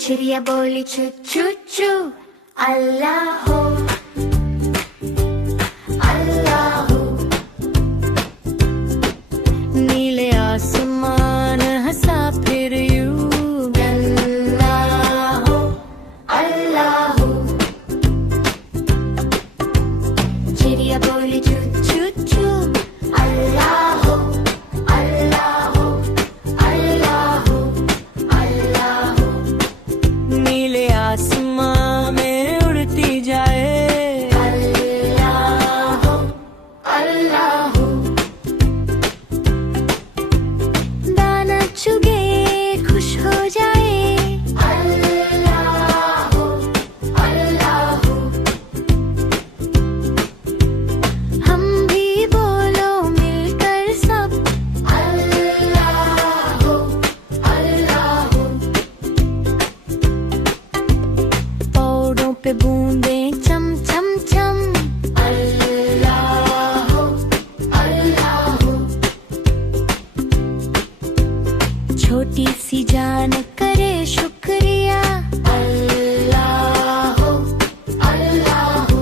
चिड़िया बोली चू चू चू, अल्लाह हो अल्लाह हो। नीले आसमान हंसा फिर यूं, अल्लाह हो अल्लाह हो। चिड़िया बोली चू चू चू, अल्लाह हो अल्लाह हो अल्लाह हो अल्लाह हो। नीले आसमां में उड़ती जाए, अल्लाह हो अल्लाह हो। दाना चुगे खुश हो जाए, अल्लाह हो अल्लाह हो। हम भी बोलो मिलकर सब, अल्लाह हो अल्लाह हो। पौधों पे बूंदें चम चम चम, अल्लाह हो अल्लाह हो। छोटी सी जान करे शुक्रिया, अल्लाह हो अल्लाह हो।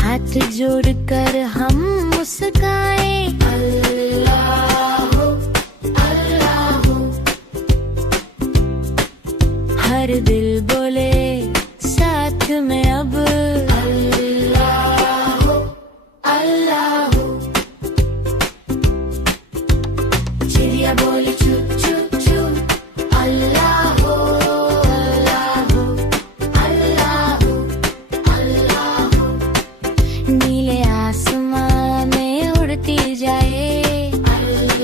हाथ जोड़कर हम मुस्काए, अल्लाह हो अल्लाह हो। हर दिल